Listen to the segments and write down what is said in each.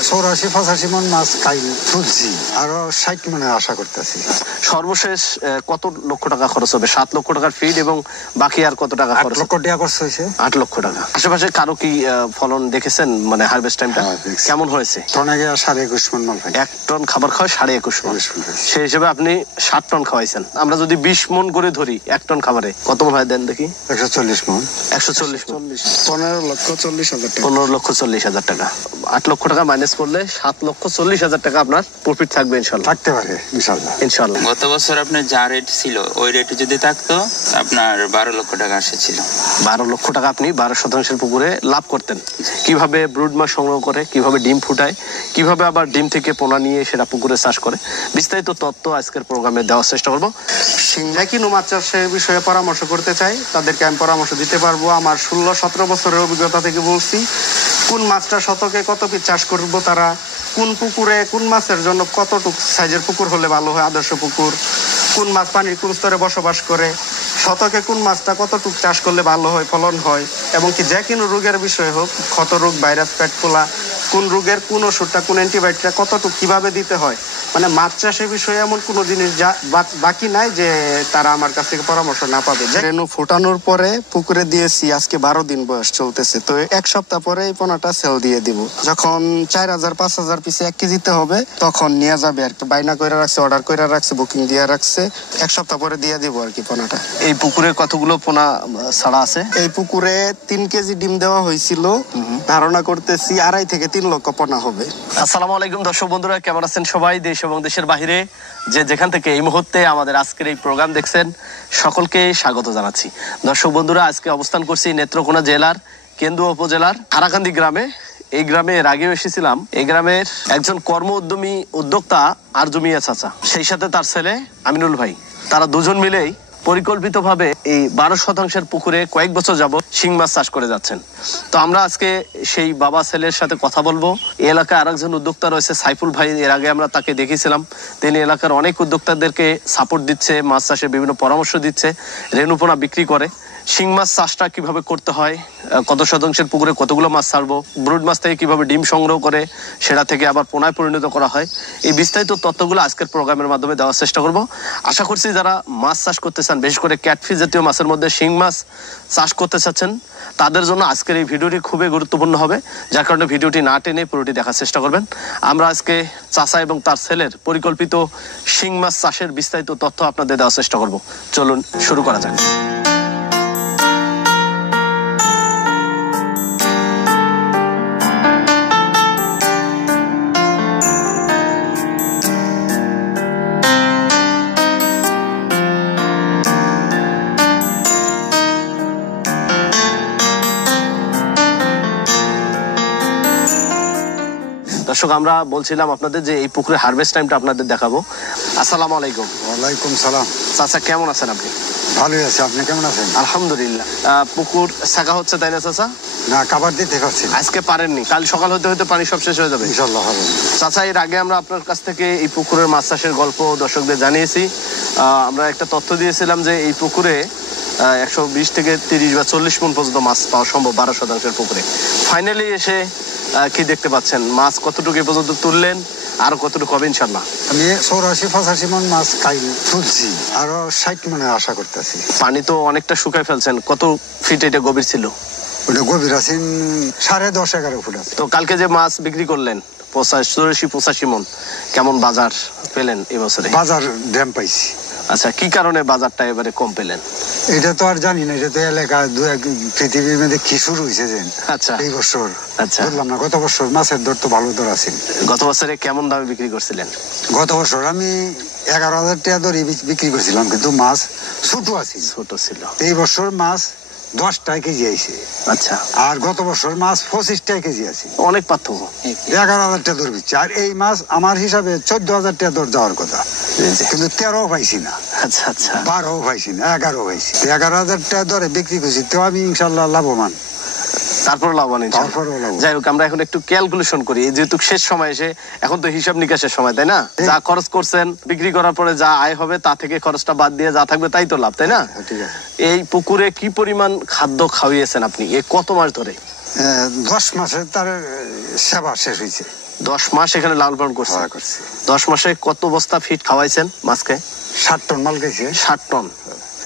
84-85 মন মাছ তুলছি, আরো 60 মনে আশা করতেছি। সর্বশেষ কত লক্ষ টাকা খরচ হবে? 7 লক্ষ টাকার ফিড এবং বাকি আর কত টাকা খরচ? 8 লক্ষ টাকা খরচ হয়েছে। 8 লক্ষ টাকা। আশেপাশে কারো কি ফলন দেখেছেন? মানে হারভেস্ট টাইমটা কেমন হয়েছে? টনে 21.5 মন মাল ভাই। 1 টন খাবার খাওয়া 21.5 মন। সেই হিসেবে আপনি 7 টন খাওয়াইছেন। আমরা যদি 20 মন করে ধরি 1 টন খাবারে কত মন হয় দেন দেখি? 140 মন। 140 মন। 15,40,000 টাকা। 15,40,000 টাকা। 8 লক্ষ টাকা মাইনাস করলে 7,40,000 টাকা আপনার প্রফিট থাকবে ইনশাআল্লাহ। থাকতে পারে ইনশাআল্লাহ। ইনশাআল্লাহ। গত বছর আপনার যা রেট ছিল ওই রেটে যদি থাকতো আপনার 12 লক্ষ টাকা আসেছিল। 12 লক্ষ টাকা আপনি 12% পুকুরে লাভ করতেন। কিভাবে ব্রুড মাছ সংগ্রহ করে, কিভাবে ডিম ফুটায়, কিভাবে আবার ডিম থেকে পোনা নিয়ে সেটা পুকুরে চাষ করে, বিস্তারিত তথ্য আজকের প্রোগ্রামে দেওয়ার চেষ্টা করবো। সিংহাকি মাছ চাষের বিষয়ে পরামর্শ করতে চাই, তাদেরকে আমি পরামর্শ দিতে পারবো। আমার 16-17 বছরের অভিজ্ঞতা থেকে বলছি কোন মাছটা শতকে কত পিস চাষ করবো, তারা কোন পুকুরে কোন মাছের জন্য কতটুকু সাইজের পুকুর হলে ভালো হয়, আদর্শ পুকুর, কোন মাছ পানির কোন স্তরে বসবাস করে, শতকে কোন মাছটা কতটুকু চাষ করলে ভালো হয়, ফলন হয়, এবং কি যে কোনো রোগের বিষয় হোক, ক্ষত রোগ, ভাইরাস, পেট ফোলা, কোন রোগের কোন ওষুধটা, কোন অ্যান্টিবায়োটিকটা কতটুকু কিভাবে দিতে হয়, মানে মাছ চাষের বিষয়ে এমন কোনো জিনিস যা বাকি নাই যে তারা আমার কাছ থেকে পরামর্শ না পাবে। রেনু ফোটানোর পরে পুকুরে দিয়েছি, আজকে 12 দিন বয়স চলতেছে, তো 1 সপ্তাহ পরে এই পোনাটা সেল দিয়ে দিব। যখন 4,000-5,000 পিসে 1 কেজিতে হবে তখন নিয়ে যাবে আর কি। বাইনা করে রাখছে, অর্ডার করে রাখছে, বুকিং দিয়ে রাখছে, 1 সপ্তাহ পরে দিয়ে দিব আর কি পোনাটা। এই পুকুরে কতগুলো পোনা ছাড়া আছে? এই পুকুরে 3 কেজি ডিম দেওয়া হয়েছিল, ধারণা করতেছি 2.5 থেকে 3 লক্ষ পোনা হবে। আসসালামু আলাইকুম দর্শক বন্ধুরা, কেমন আছেন সবাই? দেশ এবং দেশের বাইরে যে যেখান থেকে এই মুহূর্তে আমাদের আজকের এই প্রোগ্রাম দেখছেন সকলকে স্বাগত জানাচ্ছি। দর্শক বন্ধুরা, আজকে অবস্থান করছি নেত্রকোনা জেলার কেন্দুয়া উপজেলার হারাকান্দি গ্রামে। এই গ্রামে এর আগেও এসেছিলাম। এই গ্রামের একজন কর্ম উদ্যমী উদ্যোক্তা আরজু মিয়া চাচা, সেই সাথে তার ছেলে আমিনুল ভাই, তারা দুজন মিলেই পরিকল্পিতভাবে এই 12% পুকুরে কয়েক বছর যাবত শিং মাছ চাষ করে যাচ্ছেন। তো আমরা আজকে সেই বাবা ছেলের সাথে কথা বলবো। এই এলাকায় আরেকজন উদ্যোক্তা রয়েছে সাইফুল ভাই, এর আগে আমরা তাকে দেখেছিলাম। তিনি এলাকার অনেক উদ্যোক্তাদেরকে সাপোর্ট দিচ্ছে, মাছ চাষে বিভিন্ন পরামর্শ দিচ্ছে, রেণুপোনা বিক্রি করে। শিং মাছ চাষটা কিভাবে করতে হয়, কত শতাংশের পুকুরে কতগুলো মাছ ছাড়বো, ব্রুড মাছ থেকে কিভাবে ডিম সংগ্রহ করে সেটা থেকে আবার পোনায় পরিণত করা হয়, এই বিস্তারিত তথ্যগুলো আজকের প্রোগ্রামের মাধ্যমে দেওয়ার চেষ্টা করব। আশা করছি যারা মাছ চাষ করতে চান, বিশেষ করে ক্যাটফিশ জাতীয় মাছের মধ্যে শিং মাছ চাষ করতে চাচ্ছেন, তাদের জন্য আজকের এই ভিডিওটি খুবই গুরুত্বপূর্ণ হবে। যার কারণে ভিডিওটি না টেনে পুরোটি দেখার চেষ্টা করবেন। আমরা আজকে চাচা এবং তার ছেলের পরিকল্পিত শিং মাছ চাষের বিস্তারিত তথ্য আপনাদের দেওয়ার চেষ্টা করব। চলুন শুরু করা যাক। দর্শক, আমরা বলছিলাম আপনাদের যে এই পুকুরে হারভেস্ট টাইমটা আপনাদের দেখাবো। আসসালামু আলাইকুম। ওয়ালাইকুম সালাম। চাচা কেমন আছেন আপনি? ভালোই আছে, আপনি কেমন আছেন? আলহামদুলিল্লাহ। পুকুর ছাকা হচ্ছে তাই না চাচা? না, খাবার দিতে পারছি না। আজকে পারেননি, কাল সকাল হতে হতে পানি সব শেষ হয়ে যাবে ইনশাআল্লাহ হবে। চাচা, এর আগে আমরা আপনার কাছ থেকে এই পুকুরের মাছ চাষের গল্প দর্শকদের জানিয়েছি। আমরা একটা তথ্য দিয়েছিলাম যে এই পুকুরে 120 থেকে 30 বা 40 মণ পর্যন্ত মাছ পাওয়া সম্ভব 12% পুকুরে। ফাইনালি এসে কি দেখতে পাচ্ছেন? মাছ কতটুকু এ পর্যন্ত তুললেন, আর কতটুকু হবে ইনশাল্লাহ? আমি 84-85 মন মাছ তুলছি, আরো 60 মনে আশা করতেছি। পানি তো অনেকটা শুকায় ফেলছেন। কত ফিট এটা গভীর ছিল? ওটা গভীর আছে 10.5-11 ফুট আছে। তো কালকে যে মাছ বিক্রি করলেন 84-85 মণ, কেমন বাজার পেলেন এবছরে? বাজার ড্যাম পাইছি। আচ্ছা, কি কারণে বাজারটা এবারে কম পেলেন? এটা তো আর জানি না, এটা তো এলাকা পৃথিবীর মধ্যে কি শুরু হয়েছে যে। আচ্ছা, এই বছর আচ্ছা বললাম না, গত বছর মাছের দর তো ভালো দর আছে। গত বছরে কেমন দামে বিক্রি করছিলেন? গত বছর আমি 11,000 টাকা দরে বিক্রি করছিলাম, কিন্তু মাছ ছোট আছে, ছোট ছিল। এই বছর মাছ 10 টাকা কেজি আইছে। আচ্ছা, আর গত বছর মাছ 25 টাকা কেজি আছে, অনেক পার্থক্য। 11,000 টাকা দর বিচ্ছে। আর এই মাছ আমার হিসাবে 14,000 টাকা দর যাওয়ার কথা, কিন্তু 13 পাইছি না। আচ্ছা আচ্ছা, 12 পাইছি না, 11 পাইছি। 11,000 টাকা দরে বিক্রি করছি, তো আমি ইনশাল্লাহ লাভবান। তারপর লাভবান। যাই হোক, আমরা এখন একটু ক্যালকুলেশন করি। যেহেতু শেষ সময় এসে, এখন তো হিসাব নিকাশের সময়, তাই না? যা খরচ করছেন বিক্রি করার পরে যা আয় হবে তা থেকে খরচটা বাদ দিয়ে যা থাকবে তাই তো লাভ, তাই না? এই পুকুরে কি পরিমাণ খাদ্য খাওয়িয়েছেন আপনি কত মাস ধরে? 10 মাসে তার সেবা শেষ হয়েছে। 10 মাস এখানে লালন পালন করছেন? করছি। 10 মাসে কত বস্তা ফিড খাওয়াইছেন মাছকে? 60 টন মাল গেছে। 60 টন।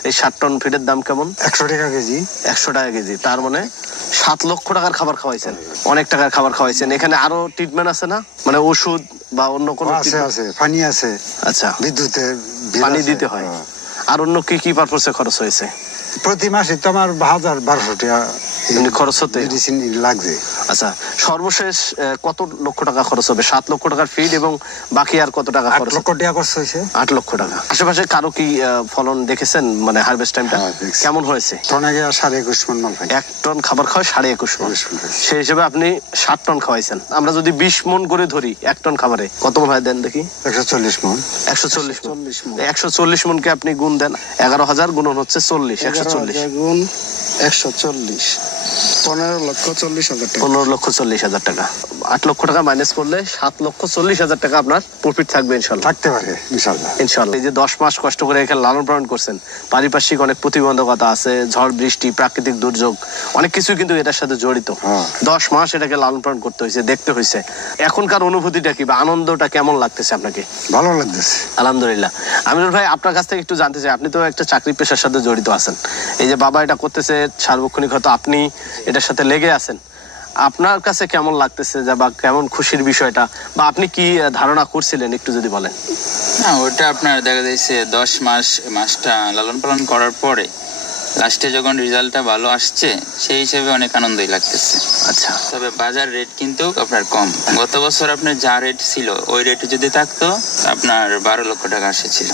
এই 60 টন ফিডের দাম কেমন? 100 টাকা কেজি। 100 টাকা কেজি, তার মানে 7 লক্ষ টাকার খাবার খাওয়াইছেন। অনেক টাকার খাবার খাওয়াইছেন। এখানে আরো ট্রিটমেন্ট আছে না, মানে ওষুধ বা অন্য কোনো? আছে, পানি আছে। আচ্ছা, বিদ্যুতের পানি দিতে হয়। আর অন্য কি কি পারপোসে খরচ হয়েছে? প্রতি মাসে তো আমার 1000-1200 টাকা খরচ হতে মেডিসিন লাগবে। আচ্ছা, সর্বশেষ কত লক্ষ টাকা খরচ হবে? 7 লক্ষ টাকার ফিড এবং বাকি আর কত টাকা 8 খরচ? লক্ষ টাকা খরচ হয়েছে। 8 লক্ষ টাকা। আশেপাশে কারো কি ফলন দেখেছেন, মানে হারভেস্ট টাইমটা কেমন হয়েছে? টনে 21.5 মণ মাল পাই। 1 টন খাবার খাওয়া 21.5 মণ। সেই হিসেবে আপনি 7 টন খাওয়াইছেন। আমরা যদি 20 মণ করে ধরি 1 টন খাবারে, কত মণ হয় দেন দেখি? 140 মণ। 140 মণ। 140 মণকে আপনি গুণ দেন, 11,000 গুণন হচ্ছে 40, 140 গুণ 140, 15,40,000 টাকা। 15,40,000 টাকা। 8 লক্ষ টাকা মাইনাস করলে 7,40,000 টাকা আপনার প্রফিট থাকবে ইনশাল্লাহ। থাকতে পারে ইনশাল্লাহ। ইনশাল্লাহ। এই যে 10 মাস কষ্ট করে এখানে লালন পালন করছেন, পারিপার্শ্বিক অনেক প্রতিবন্ধকতা আছে, ঝড় বৃষ্টি, প্রাকৃতিক দুর্যোগ, অনেক কিছু কিন্তু এটার সাথে জড়িত। 10 মাস এটাকে লালন পালন করতে হয়েছে, দেখতে হয়েছে। এখনকার অনুভূতিটা কি বা আনন্দটা কেমন লাগতেছে আপনাকে? ভালো লাগতেছে আলহামদুলিল্লাহ। আমিনুল ভাই, আপনার কাছ থেকে একটু জানতে চাই, আপনি তো একটা চাকরি পেশার সাথে জড়িত আছেন। এই যে বাবা এটা করতেছে, সার্বক্ষণিক হয়তো আপনি এটার সাথে লেগে আছেন, আপনার কাছে কেমন লাগতেছে বা কেমন খুশির বিষয়টা, বা আপনি কি ধারণা করছিলেন একটু যদি বলেন? না, ওটা আপনার দেখা যাচ্ছে 10 মাস মাছটা লালন পালন করার পরে লাস্টে যখন রেজাল্টটা ভালো আসছে, সেই হিসেবে অনেক আনন্দই লাগতেছে। আচ্ছা, তবে বাজার রেট কিন্তু আপনার কম। গত বছর আপনার যা রেট ছিল ওই রেটে যদি থাকতো আপনার 12 লক্ষ টাকা আসেছিল।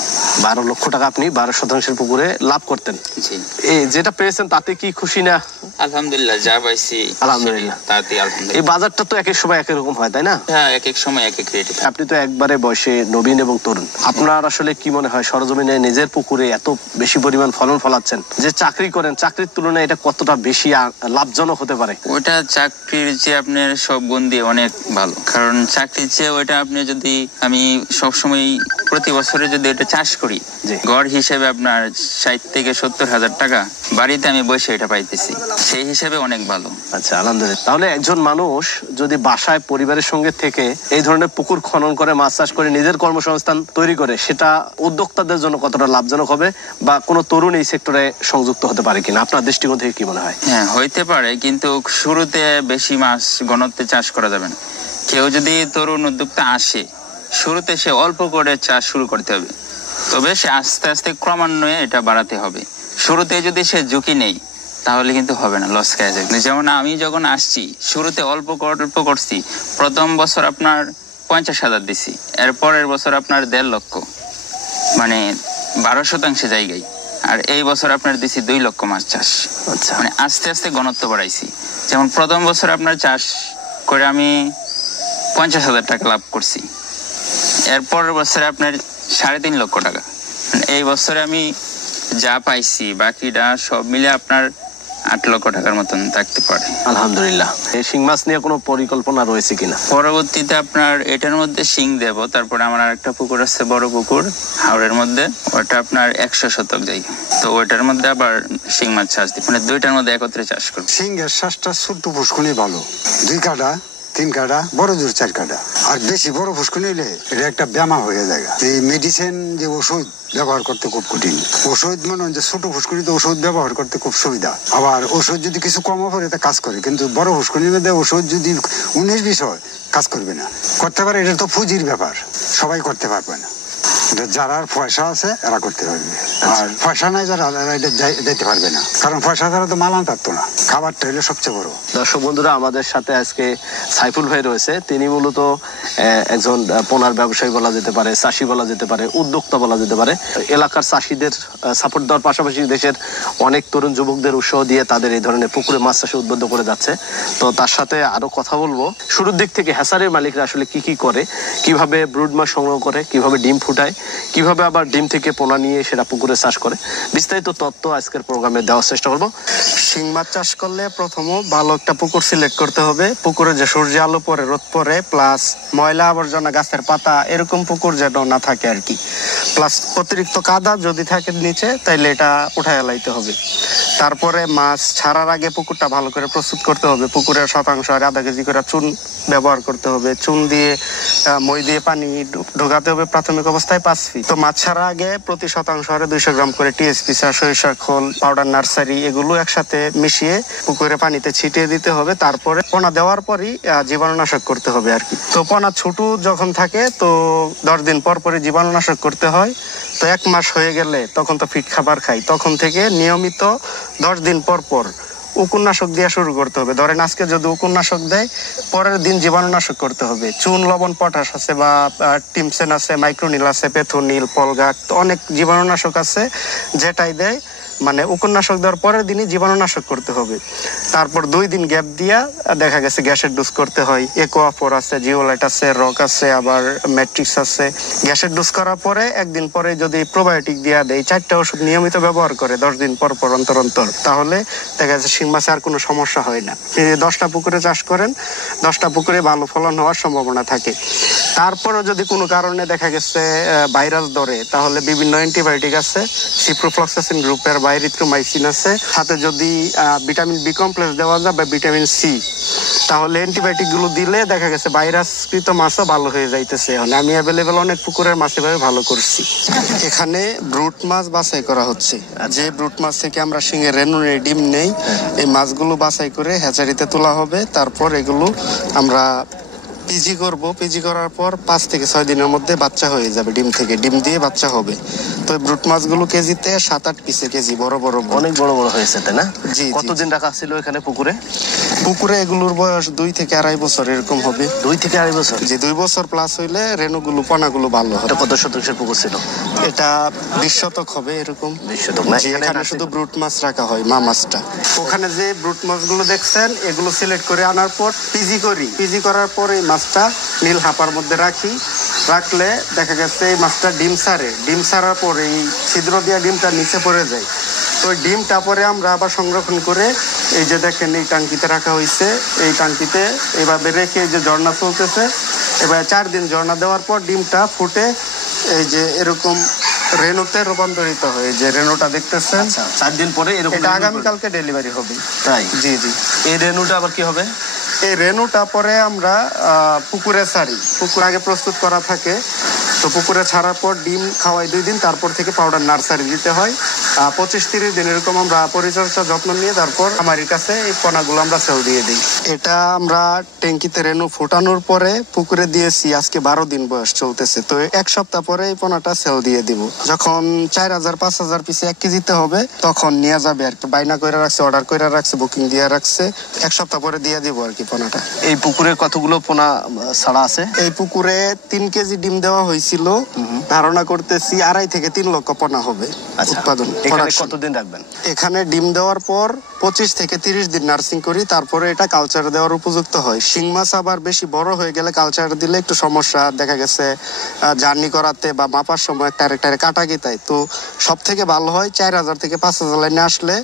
12 লক্ষ টাকা আপনি 12% পুকুরে লাভ করতেন। জি। এই যেটা পেয়েছেন তাতে কি খুশি না? আলহামদুলিল্লাহ, যা পাইছি আলহামদুলিল্লাহ। তাতে এই আলহামদুলিল্লাহ। বাজারটা তো এক এক সময় এক এক রকম হয়, তাই না? হ্যাঁ, এক এক সময় এক এক রেট। আপনি তো একবারে বয়সে নবীন এবং তরুণ, আপনার আসলে কি মনে হয় সরজমিনে নিজের পুকুরে এত বেশি পরিমাণ ফলন ফলাচ্ছেন, যে চাকরি করেন, চাকরির তুলনায় এটা কতটা বেশি লাভজনক হতে পারে? ওটা চাকরির চেয়ে আপনার সব গুণ দিয়ে অনেক ভালো। কারণ চাকরির চেয়ে ওইটা আপনি যদি, আমি সবসময় প্রতি বছরে যদি এটা চাষ করি, গড় হিসেবে আপনার 60 থেকে 70 হাজার টাকা বাড়িতে আমি বসে এটা পাইতেছি, সেই হিসেবে অনেক ভালো। আচ্ছা, আলহামদুলিল্লাহ। তাহলে একজন মানুষ যদি বাসায় পরিবারের সঙ্গে থেকে এই ধরনের পুকুর খনন করে, মাছ চাষ করে, নিজের কর্মসংস্থান তৈরি করে, সেটা উদ্যোক্তাদের জন্য কতটা লাভজনক হবে, বা কোনো তরুণ এই সেক্টরে সংযুক্ত হতে পারে কিনা, আপনার দৃষ্টিকোণ থেকে কি মনে হয়? হ্যাঁ, হইতে পারে, কিন্তু শুরুতে বেশি মাছ ঘনত্বে চাষ করা যাবে না। কেউ যদি তরুণ উদ্যোক্তা আসে, শুরুতে সে অল্প করে চাষ শুরু করতে হবে, তবে সে আস্তে আস্তে ক্রমান্বয়ে এটা বাড়াতে হবে। শুরুতে যদি সে ঝুঁকি নেই তাহলে কিন্তু হবে না, লস খেয়ে যাবে। যেমন আমি যখন আসছি, শুরুতে অল্প করছি, প্রথম বছর আপনার 50,000 দিছি, এর পরের বছর আপনার 1.5 লক্ষ, মানে 12% জায়গায়। আর এই বছর আপনার দিছি 2 লক্ষ মাছ চাষ। আচ্ছা, মানে আস্তে আস্তে ঘনত্ব বাড়াইছি। যেমন প্রথম বছর আপনার চাষ করে আমি 50,000 টাকা লাভ করছি, এর পরের বছরে আপনার 3.5 লক্ষ টাকা। এই বছরে আমি যা পাইছি বাকিটা সব মিলে আপনার 8 লক্ষ টাকার মতন থাকতে পারে। আলহামদুলিল্লাহ। এই শিং মাছ নিয়ে কোনো পরিকল্পনা রয়েছে কিনা? পরবর্তীতে আপনার এটার মধ্যে শিং দেব, তারপরে আমার আরেকটা পুকুর আছে, বড় পুকুর হাওড়ের মধ্যে, ওটা আপনার 100 শতক জায়গা, তো ওইটার মধ্যে আবার শিং মাছ চাষ দিই, মানে দুইটার মধ্যে একত্রে চাষ করব। সিংহের শ্বাসটা ছোট্ট পুষ্কুনি ভালো, 2 কাটা 3 কাটা, বড় জোর 4 কাটা। আর বেশি বড় ফুসকুনি হলে এটা একটা ব্যামা হয়ে যায়। এই মেডিসিন যে ওষুধ ব্যবহার করতে খুব কঠিন। ওষুধ মনে হয় যে ছোট ফুসকুনিতে ওষুধ ব্যবহার করতে খুব সুবিধা, আবার ওষুধ যদি কিছু কমও পড়ে তা কাজ করে, কিন্তু বড় ফুসকুনির মধ্যে ওষুধ যদি 19-20 হয় কাজ করবে না। করতে পারে, এটা তো পুঁজির ব্যাপার, সবাই করতে পারবে না। যারা পয়সা আছে এরা করতে পারবে, আর পয়সা নাই যারা এটা যেতে পারবে না, কারণ পয়সা ছাড়া তো মাল আনতে পারতো না। খাবারটা হলো সবচেয়ে বড়। দর্শক বন্ধুরা, আমাদের সাথে আজকে সাইফুল ভাই রয়েছে। তিনি মূলত একজন পোনার ব্যবসায়ী বলা যেতে পারে, চাষি বলা যেতে পারে, উদ্যোক্তা বলা যেতে পারে। এলাকার চাষিদের সাপোর্ট দেওয়ার পাশাপাশি দেশের অনেক তরুণ যুবকদের উৎসাহ দিয়ে তাদের এই ধরনের পুকুরে মাছ চাষে উদ্বুদ্ধ করে যাচ্ছে। তো তার সাথে আরো কথা বলবো, শুরুর দিক থেকে হ্যাসারের মালিকরা আসলে কি কি করে, কিভাবে ব্রুড মাছ সংগ্রহ করে, কিভাবে ডিম ফুটায়, কিভাবে আবার ডিম থেকে পোনা নিয়ে সেটা পুকুরে চাষ করে, বিস্তারিত তথ্য আজকের প্রোগ্রামে দেওয়ার চেষ্টা করবো। শিং মাছ চাষ করলে প্রথমে ভালো একটা পুকুর সিলেক্ট করতে হবে। পুকুরে যে সূর্য আলো পরে, রোদ পরে, প্লাস ময়লা আবর্জনা, গাছের পাতা, এরকম পুকুর যেন না থাকে আর কি। প্লাস অতিরিক্ত কাদা যদি থাকে নিচে, তাইলে এটা উঠায় লাইতে হবে। তারপরে মাছ ছাড়ার আগে পুকুরটা ভালো করে প্রস্তুত করতে হবে। পুকুরের শতাংশ আর আধা কেজি করে চুন ব্যবহার করতে হবে। চুন দিয়ে মই দিয়ে পানি ঢোকাতে হবে প্রাথমিক অবস্থায় 5 ফিট। তো মাছ ছাড়া আগে প্রতি শতাংশ হারে 200 গ্রাম করে টিএসপি সার, সরিষার খোল, পাউডার নার্সারি এগুলো একসাথে মিশিয়ে পুকুরে পানিতে ছিটিয়ে দিতে হবে। তারপরে পোনা দেওয়ার পরই জীবাণুনাশক করতে হবে আর কি। তো পোনা ছোট যখন থাকে তো 10 দিন পর পরই জীবাণুনাশক করতে হয়। তো 1 মাস হয়ে গেলে তখন তো ফিট খাবার খাই, তখন থেকে নিয়মিত 10 দিন পর পর উকুননাশক দেওয়া শুরু করতে হবে। ধরেন আজকে যদি উকুননাশক দেয়, পরের দিন জীবাণুনাশক করতে হবে। চুন, লবণ, পটাশ আছে বা টিমসেন আছে, মাইক্রোনিল আছে, পেথোনিল, পলগাক, অনেক জীবাণুনাশক আছে, যেটাই দেয় মানে উকুননাশক দেওয়ার পরের দিনই জীবাণুনাশক করতে হবে। তারপর 2 দিন গ্যাপ দিয়া দেখা গেছে গ্যাসের ডোজ করতে হয়। একোয়াফোর আছে, জিওলাইট আছে, রক আছে, আবার ম্যাট্রিক্স আছে। গ্যাসের ডোজ করার পরে 1 দিন পরে যদি প্রোবায়োটিক দিয়া দেয়, 4টা ওষুধ নিয়মিত ব্যবহার করে 10 দিন পর পর অন্তর অন্তর, তাহলে দেখা যাচ্ছে শিং মাছে আর কোনো সমস্যা হয় না। 10টা পুকুরে চাষ করেন, 10টা পুকুরে ভালো ফলন হওয়ার সম্ভাবনা থাকে। তারপরও যদি কোনো কারণে দেখা গেছে ভাইরাস ধরে, তাহলে বিভিন্ন অ্যান্টিবায়োটিক আছে, সিপ্রোফ্লক্সাসিন গ্রুপের বা এরিথ্রোমাইসিন আছে। সাথে যদি ভিটামিন বি কমপ্লেক্স দেওয়া যায় বা ভিটামিন সি, তাহলে অ্যান্টিবায়োটিক গুলো দিলে দেখা গেছে ভাইরাসকৃত মাছও ভালো হয়ে যাইতেছে। এখন আমি অ্যাভেলেবেল অনেক পুকুরের মাছ এভাবে ভালো করছি। এখানে ব্রুট মাছ বাছাই করা হচ্ছে। যে ব্রুট মাছ থেকে আমরা শিঙের রেণু ডিম নেই, এই মাছগুলো বাছাই করে হ্যাচারিতে তোলা হবে। তারপর এগুলো আমরা পিজি করব। পিজি করার পর 5 থেকে 6 দিনের মধ্যে বাচ্চা হয়ে যাবে, ডিম থেকে ডিম দিয়ে বাচ্চা হবে। তো ব্রুট মাছগুলো কেজিতে 7-8 পিসে কেজি, বড় বড়, অনেক বড় বড় হয়েছে তাই না? জি। কতদিন রাখা ছিল এখানে পুকুরে? পুকুরে এগুলোর বয়স 2 থেকে 2.5 বছর এরকম হবে। 2 থেকে 2.5 বছর? যে 2 বছর প্লাস হইলে রেণুগুলো, পোনাগুলো ভালো হবে। এটা কত শতাংশের পুকুর ছিল? এটা 20 শতক হবে এরকম। 20 শতক না? এখানে শুধু ব্রুট মাছ রাখা হয়, মা মাছটা। ওখানে যে ব্রুট মাছগুলো দেখছেন, এগুলো সিলেক্ট করে আনার পর পিজি করি। পিজি করার পর এই মাছটা নীল হাপার মধ্যে রাখি। রাখলে দেখা গেছে এই মাছটা ডিম ছাড়ে। ডিম ছাড়ার পর এই ছিদ্র দিয়া ডিমটা নিচে পড়ে যায়। তো ওই ডিমটা পরে আমরা আবার সংরক্ষণ করে এই যে দেখেন এই টাঙ্কিতে রাখা হয়েছে। এই টাঙ্কিতে এভাবে রেখে এই যে ঝর্ণা চলতেছে, এবার 4 দিন ঝর্ণা দেওয়ার পর ডিমটা ফুটে এই যে এরকম রেণুতে রূপান্তরিত হয়। যে রেণুটা দেখতেছেন, 4 দিন পরে এরকম। এটা আগামীকালকে ডেলিভারি হবে। তাই? জি জি। এই রেণুটা আবার কি হবে? এই রেণুটা পরে আমরা পুকুরে ছাড়ি। পুকুর আগে প্রস্তুত করা থাকে, তো পুকুরে ছাড়ার পর ডিম খাওয়াই 2 দিন, তারপর থেকে পাউডার নার্সারি দিতে হয়। 25-30 দিন এরকম আমরা পরিচর্যা যত্ন নিয়ে তারপর আমাদের কাছে এই পোনাগুলো আমরা সেল দিয়ে দিই। এটা আমরা ট্যাঙ্কিতে রেণু ফোটানোর পরে পুকুরে দিয়েছি, আজকে 12 দিন বয়স চলতেছে। তো 1 সপ্তাহ পরে এই পোনাটা সেল দিয়ে দিব। যখন 4000-5000 পিসে 1 কেজিতে হবে তখন নিয়ে যাবে আর কি। বাইনা করে রাখছে, অর্ডার করে রাখছে, বুকিং দিয়ে রাখছে। 1 সপ্তাহ পরে দিয়ে দিব আর কি পোনাটা। এই পুকুরে কতগুলো পোনা ছাড়া আছে? এই পুকুরে 3 কেজি ডিম দেওয়া হয়েছিল। ধারণা করতেছি 2.5 থেকে 3 লক্ষ পোনা হবে উৎপাদন। এখানে কতদিন রাখবেন? এখানে ডিম দেওয়ার পর 25 থেকে 30 দিন নার্সিং করি, তারপরে এটা কালচার দেওয়ার উপযুক্ত হয়। শিং মাছ আবার বেশি বড় হয়ে গেলে কালচার দিলে একটু সমস্যা দেখা গেছে, জার্নি করাতে বা মাপার সময় একটা আরেকটা কাটা গেতায়। তো সব থেকে ভালো হয় 4000 থেকে 5000 লাইনে আসলে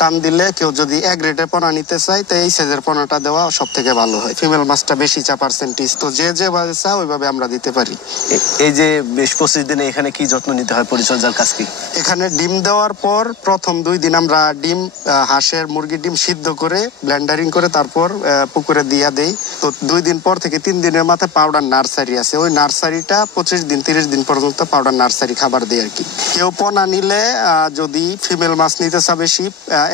টান দিলে কেউ যদি এক রেটের পোনা নিতে চায় তো এই সাইজের পোনাটা দেওয়া সব থেকে ভালো হয়। ফিমেল মাছটা বেশি চা পার্সেন্টেজ, তো যে ভাবে চা ওইভাবে আমরা দিতে পারি। এই যে 20-25 দিনে এখানে কি যত্ন নিতে হয়, পরিচর্যার কাজ কি? এখানে ডিম দেওয়ার পর প্রথম 2 দিন আমরা ডিম, হাঁসের, মুরগির ডিম সিদ্ধ করে ব্লেন্ডারিং করে তারপর পুকুরে দিয়া দেই। তো 2 দিন পর থেকে 3 দিনের মাথায় পাউডার নার্সারি আছে, ওই নার্সারিটা 25-30 দিন পর্যন্ত পাউডার নার্সারি খাবার দেয় আর কি। কেউ পোনা নিলে যদি ফিমেল মাছ নিতে চায় বেশি,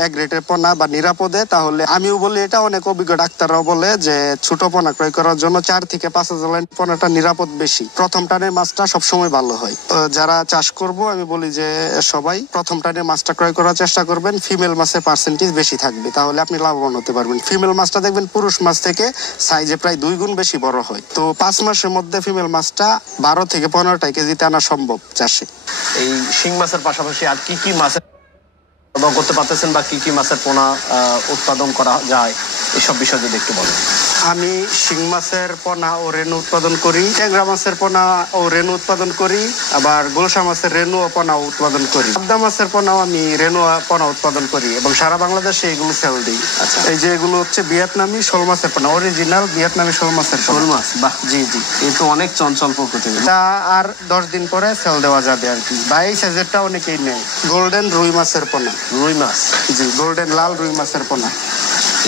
এক রেটের পোনা বা নিরাপদে, তাহলে আমিও বলি, এটা অনেক অভিজ্ঞ ডাক্তাররাও বলে যে ছোট পোনা ক্রয় করার জন্য 4 থেকে 5000 লাইন পোনাটা নিরাপদ বেশি। প্রথম টানের মাছটা সবসময় ভালো হয়। তো যারা চাষ করব আমি বলি যে সবাই প্রথম টানের মাছটা ক্রয় করার চেষ্টা করবেন। ফিমেল মাছের পার্সেন্টেজ বেশি থাকবে, তাহলে আপনি লাভবান হতে পারবেন। ফিমেল মাছটা দেখবেন পুরুষ মাছ থেকে সাইজে প্রায় 2 গুণ বেশি বড় হয়। তো 5 মাসের মধ্যে ফিমেল মাছটা 12 থেকে 15টা কেজিতে আনা সম্ভব চাষে। এই শিং মাছের পাশাপাশি আর কি কি মাছের করতে পারতেছেন বা কি কি মাছের পোনা উৎপাদন করা যায়, এসব বিষয় যদি একটু বলেন। আমি শিং মাছের পোনা ও রেণু উৎপাদন করি, ট্যাংরা মাছের পোনা ও রেণু উৎপাদন করি, আবার গোলসা মাছের রেণু ও পোনা উৎপাদন করি। পাবদা মাছের পোনাও আমি রেণু পোনা উৎপাদন করি এবং সারা বাংলাদেশে এগুলো সেল দিই। এই যে এগুলো হচ্ছে ভিয়েতনামি শোল মাছের পোনা, অরিজিনাল ভিয়েতনামি শোল মাছের শোল মাছ। বাহ, জি জি। এই তো অনেক চঞ্চল প্রকৃতি। এটা আর 10 দিন পরে সেল দেওয়া যাবে আর কি। বা এই সাইজেরটা অনেকেই নেয়। গোল্ডেন রুই মাছের পোনা। রুই মাছ? জি, গোল্ডেন লাল রুই মাছের পোনা।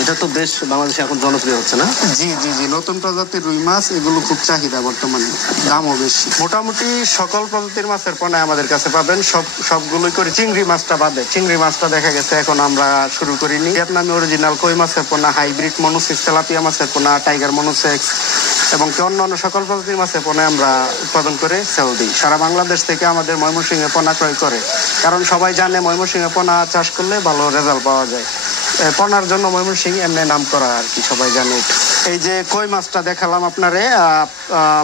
এটা তো বেশ বাংলাদেশে এখন জনপ্রিয় হচ্ছে না? জি জি জি, নতুন প্রজাতির রুই মাছ এগুলো খুব চাহিদা বর্তমানে, দামও বেশি। মোটামুটি সকল প্রজাতির মাছের পোনা আমাদের কাছে পাবেন, সবগুলোই করি, চিংড়ি মাছটা বাদে। চিংড়ি মাছটা দেখা গেছে এখন আমরা শুরু করিনি। ভিয়েতনামি অরিজিনাল কই মাছের পোনা, হাইব্রিড মনোসেক্স, তেলাপিয়া মাছের পোনা, টাইগার মনোসেক্স এবং অন্যান্য সকল প্রজাতির মাছের পোনা আমরা উৎপাদন করে সেল দিই। সারা বাংলাদেশ থেকে আমাদের ময়মনসিংহে পোনা ক্রয় করে, কারণ সবাই জানে ময়মনসিংহে পোনা চাষ করলে ভালো রেজাল্ট পাওয়া যায়। পোনার জন্য ময়মনসিংহ এমনি নাম করা আর কি, সবাই জানে। এই যে কই মাছটা দেখালাম আপনারে,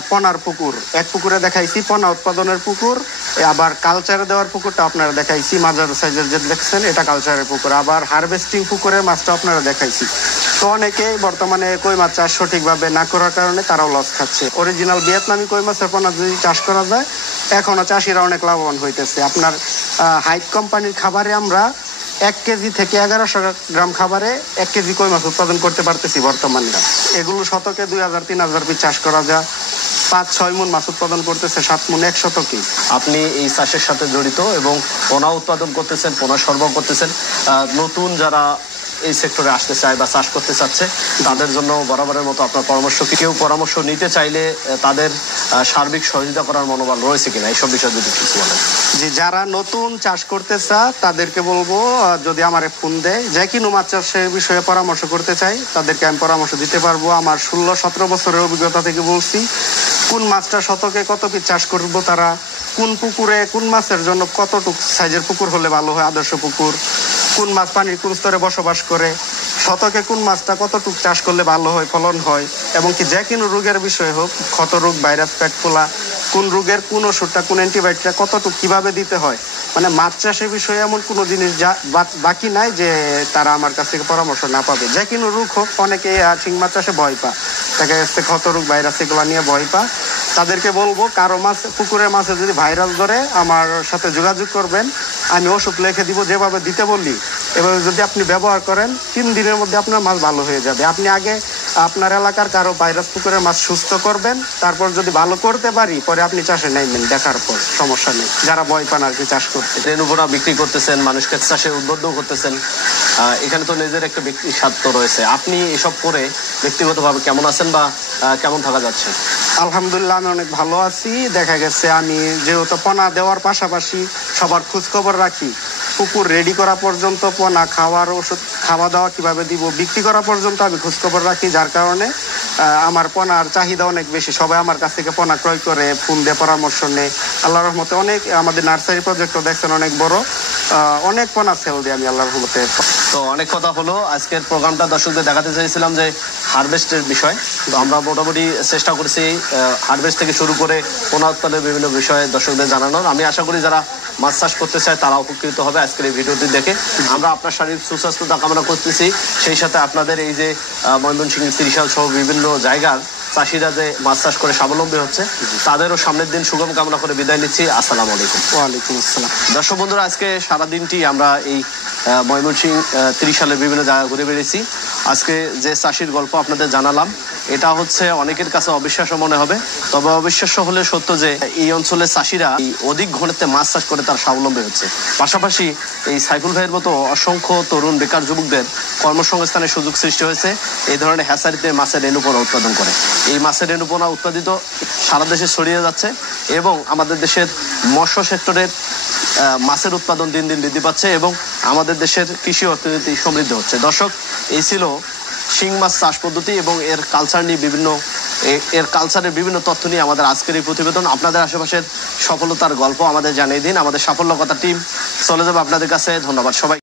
পোনার পুকুর, এক পুকুরে দেখাইছি পোনা উৎপাদনের পুকুর, আবার কালচারে দেওয়ার পুকুরটা আপনারা দেখাইছি, মাঝার সাইজের যে দেখছেন এটা কালচারের পুকুর, আবার হারভেস্টিং পুকুরের মাছটা আপনারা দেখাইছি। তো অনেকে বর্তমানে কই মাছ চাষ সঠিকভাবে না করার কারণে তারাও লস খাচ্ছে। অরিজিনাল ভিয়েতনামি কই মাছের পোনা যদি চাষ করা যায়, এখনো চাষিরা অনেক লাভবান হইতেছে। আপনার হাইট কোম্পানির খাবারে আমরা 1 কেজি থেকে 1100 গ্রাম খাবারে 1 কেজি কই মাছ উৎপাদন করতে পারতেছি বর্তমানে। এগুলো শতকে 2000-3000 পিস চাষ করা যায়, 5-6 মণ মাছ উৎপাদন করতেছে, 7 মণ 1 শতকে। আপনি এই চাষের সাথে জড়িত এবং পোনা উৎপাদন করতেছেন, পোনা সরবরাহ করতেছেন। নতুন যারা এই সেক্টরে আসতে চায় বা চাষ করতে চাচ্ছে তাদের জন্য বরাবরের মতো আপনার পরামর্শ কি? কেউ পরামর্শ নিতে চাইলে তাদের সার্বিক সহযোগিতা করার মনোবল রয়েছে কিনা, এইসব বিষয়ে যদি কিছু বলেন। যে যারা নতুন চাষ করতে চায় তাদেরকে বলবো, যদি আমারে ফোন দেয়, যে কিনো মাছ চাষের বিষয়ে পরামর্শ করতে চাই তাদেরকে আমি পরামর্শ দিতে পারবো। আমার 16-17 বছরের অভিজ্ঞতা থেকে বলছি, কোন মাছটা শতকে কত পিস চাষ করবো, তারা কোন পুকুরে কোন মাছের জন্য কতটুকু সাইজের পুকুর হলে ভালো হয়, আদর্শ পুকুর, কোন মাছ পানির কোন স্তরে বসবাস করে, শতকে কোন মাছটা কতটুকু চাষ করলে ভালো হয়, ফলন হয়, এবং কি যে কোনো রোগের বিষয় হোক, ক্ষত রোগ, ভাইরাস, পেট ফোলা, কোন রোগের কোন ওষুধটা, কোন অ্যান্টিবায়োটিকটা কতটুকু কিভাবে দিতে হয়, মানে মাছ চাষের বিষয়ে এমন কোনো জিনিস বাকি নাই যে তারা আমার কাছ থেকে পরামর্শ না পাবে। যে কোনো রোগ হোক, অনেকে শিং মাছ চাষে ভয় পা, দেখা যাচ্ছে ক্ষত রোগ, ভাইরাস এগুলো নিয়ে ভয় পা। তাদেরকে বলবো, কারো মাছ পুকুরের মাছে যদি ভাইরাস ধরে আমার সাথে যোগাযোগ করবেন, আমি ওষুধ লিখে দিব, যেভাবে দিতে বললি এভাবে যদি আপনি ব্যবহার করেন 3 দিনের মধ্যে আপনার মাছ ভালো হয়ে যাবে। আপনি আগে আপনার এলাকার কারো ভাইরাস পুকুরের মাছ সুস্থ করবেন, তারপর যদি ভালো করতে পারি পরে আপনি চাষে নামবেন, দেখার পর সমস্যা নেই। যারা ভয় পান আর কি চাষ করতে। রেণুপোনা বিক্রি করতেছেন, মানুষকে চাষে উদ্বুদ্ধ করতেছেন, এখানে তো নিজের একটা ব্যক্তি স্বার্থ রয়েছে। আপনি এসব করে ব্যক্তিগতভাবে কেমন আছেন বা কেমন থাকা যাচ্ছে? আলহামদুলিল্লাহ, আমি অনেক ভালো আছি। দেখা গেছে আমি যেহেতু পোনা দেওয়ার পাশাপাশি সবার খোঁজ খবর রাখি, পুকুর রেডি করা পর্যন্ত, পোনা খাওয়ার ওষুধ, খাওয়া দাওয়া কিভাবে দিব, বিক্রি করা পর্যন্ত আমি খোঁজ খবর রাখি, যার কারণে আমার পোনার চাহিদা অনেক বেশি। সবাই আমার কাছ থেকে পোনা ক্রয় করে, ফোন দিয়ে পরামর্শ নেয়। আল্লাহর রহমতে অনেক, আমাদের নার্সারি প্রজেক্টও দেখছেন অনেক বড়, অনেক পোনা সেল দিই আমি আল্লাহর রহমতে। তো অনেক কথা হলো, আজকের প্রোগ্রামটা দর্শকদের দেখাতে চাইছিলাম যে হারভেস্টের বিষয়। তো আমরা মোটামুটি চেষ্টা করছি হারভেস্ট থেকে শুরু করে পোনা উৎপাদনের বিভিন্ন বিষয়ে দর্শকদের জানানোর। আমি আশা করি যারা মাছ চাষ করতে চায় তারা উপকৃত হবে আজকের এই ভিডিওটি দেখে। আমরা আপনার শারীরিক সুস্বাস্থ্যতা কামনা করতেছি, সেই সাথে আপনাদের এই যে ময়মনসিংহ, ত্রিশাল সহ বিভিন্ন জায়গার চাষিরা যে মাছ চাষ করে স্বাবলম্বী হচ্ছে তাদেরও সামনের দিন সুগম কামনা করে বিদায় নিচ্ছি। আসসালামু আলাইকুম। ওয়ালাইকুম আসসালাম। দর্শক বন্ধুরা, আজকে সারাদিনটি আমরা এই ময়মনসিংহ, ত্রিশালের বিভিন্ন জায়গা ঘুরে বেড়েছি। আজকে যে চাষির গল্প আপনাদের জানালাম, এটা হচ্ছে অনেকের কাছে অবিশ্বাস্য মনে হবে, তবে অবিশ্বাস্য হলে সত্য যে এই অঞ্চলের চাষিরা অধিক ঘনত্বে মাছ চাষ করে তার স্বাবলম্বী হচ্ছে। পাশাপাশি এই সাইফুল ভাইয়ের মতো অসংখ্য তরুণ বেকার যুবকদের কর্মসংস্থানের সুযোগ সৃষ্টি হয়েছে এই ধরনের হ্যাচারিতে মাছের রেণুপোনা উৎপাদন করে। এই মাছের রেণুপোনা উৎপাদিত সারা দেশে ছড়িয়ে যাচ্ছে এবং আমাদের দেশের মৎস্য সেক্টরের মাছের উৎপাদন দিন দিন বৃদ্ধি পাচ্ছে এবং আমাদের দেশের কৃষি অর্থনীতি সমৃদ্ধ হচ্ছে। দর্শক, এই ছিল শিং মাছ চাষ পদ্ধতি এবং এর কালচার নিয়ে এর কালচারের বিভিন্ন তথ্য নিয়ে আমাদের আজকের এই প্রতিবেদন। আপনাদের আশেপাশের সফলতার গল্প আমাদের জানিয়ে দিন, আমাদের সাফল্য কথা টিম চলে যাবে আপনাদের কাছে। ধন্যবাদ সবাই।